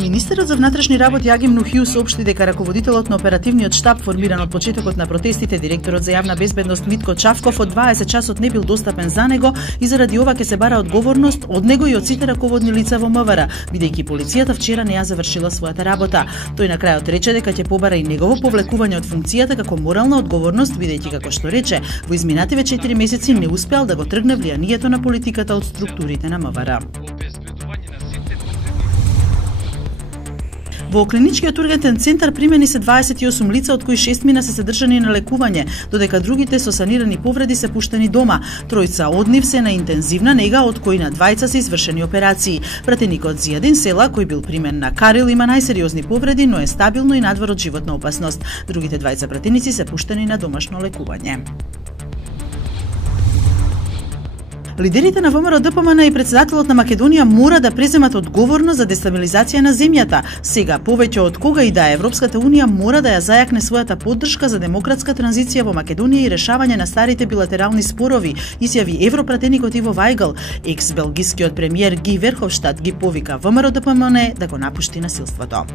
Министерот за внатрешни работи Агим Нухиу соопшти дека раководителот на оперативниот штаб формиран од почетокот на протестите, директорот за јавна безбедност Митко Чавков, од 20 часот не бил достапен за него и заради ова ќе се бара одговорност од него и од сите раководни лица во МВР, бидејќи полицијата вчера не ја завршила својата работа. Тој на крајот рече дека ќе побара и негово повлекување од функцијата како морална одговорност, бидејќи како што рече, во изминативе 4 месеци не успеал да го тргне влијанието на политиката од структурите на МВР. Во клиничкиот ургентен центар примени се 28 лица, од кои 6 мина се држани на лекување, додека другите со санирани повреди се пуштени дома. Тројца од нив се на интензивна нега, од кои на двајца се извршени операции. Пратеникот Зијадин Села, кој бил примен на Карил, има најсериозни повреди, но е стабилно и надвор од животна опасност. Другите двајца пратеници се пуштени на домашно лекување. Лидерите на ВМРО-ДПМН и председателот на Македонија мора да преземат одговорност за дестабилизација на земјата. Сега, повеќе од кога и да Европската Унија мора да ја зајакне својата поддршка за демократска транзиција во Македонија и решавање на старите билатерални спорови, изјави европратеникот Иво Вајгл. Екс-белгискиот премиер Ги Верховштад ги повика ВМРО-ДПМН да го напушти насилството.